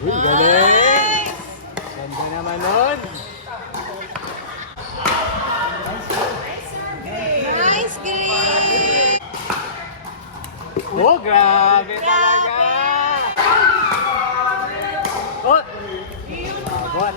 Uy, galing! Ganda naman nun! Nice green! Oh, grabe talaga! Oh! What?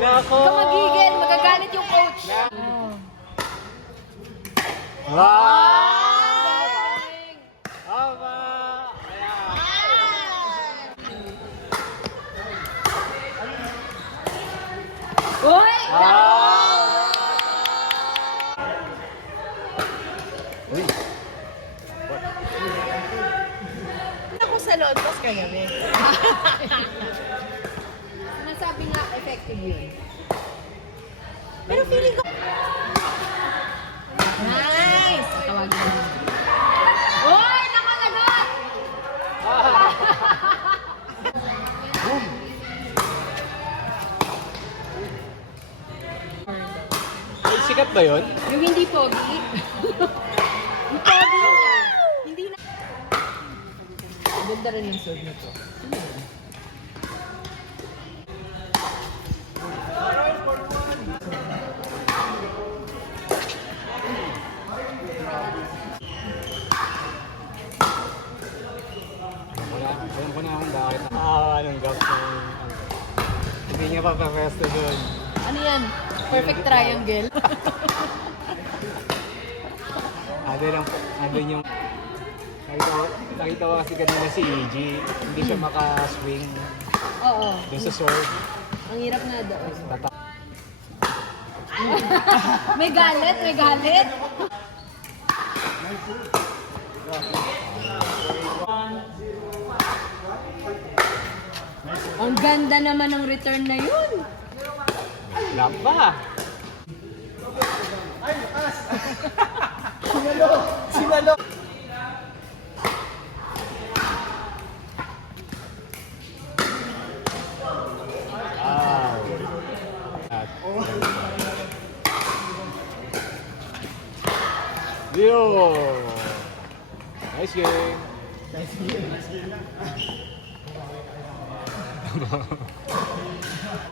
Nako! Huwag ka magigil, magagalit yung coach. Wow! Aba! Ayan. Uy! Uy! Ako sa load post kagabi. Nasabi nga effective yun. Pero feeling ko... Nice! Tawagin mo. Uy! Nakalagot! Ay, sikat ba yun? Yung hindi pogi. Yung pogi na. Hindi na. Ganda rin yung sword nito. Alam ko na kung bakit anong gap ng hindi niya pa pa-resto doon. Ano yan? Perfect triangle. Ano yung nakita ko kasi kanina si EG, hindi siya maka-swing Oo. dun sa sword. Ang hirap nga doon. Tata- May galit, may galit. Ang ganda naman ng return na yun. Wala pa! Sinalo! Wow! At, Yo! Nice game! Nice game.